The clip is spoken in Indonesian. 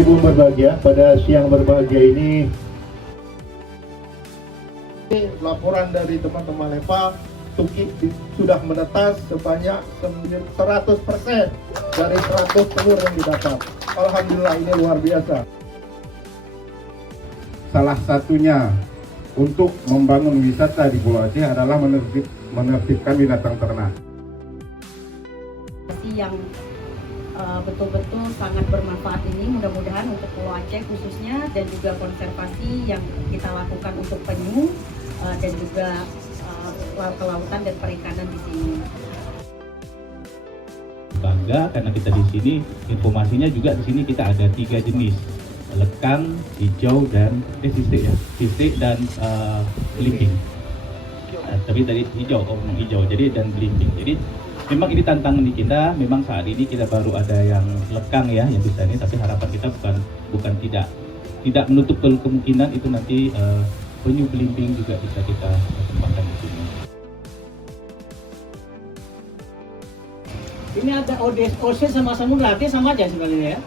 ibu berbahagia, pada siang berbahagia ini laporan dari teman-teman LEPA, Tuki sudah menetas sebanyak 100% dari 100 telur yang didapat. Alhamdulillah, ini luar biasa. Salah satunya untuk membangun wisata di Pulau Aceh adalah menertibkan binatang ternak. Yang betul-betul sangat bermanfaat ini, mudah-mudahan untuk Pulau Aceh khususnya, dan juga konservasi yang kita lakukan untuk penyu dan juga kelautan dan perikanan di sini. Bangga karena kita di sini, informasinya juga di sini kita ada 3 jenis: lekang, hijau, dan sisik dan belimbing. Tapi dari hijau, jadi dan belimbing. Jadi memang ini tantangan di kita. Memang saat ini kita baru ada yang lekang ya, yang bisa ini. Tapi harapan kita bukan tidak menutup kemungkinan itu nanti penyu belimbing juga bisa kita kembangkan di sini. Ini ada OC sama samudra, sama aja sebenarnya ya.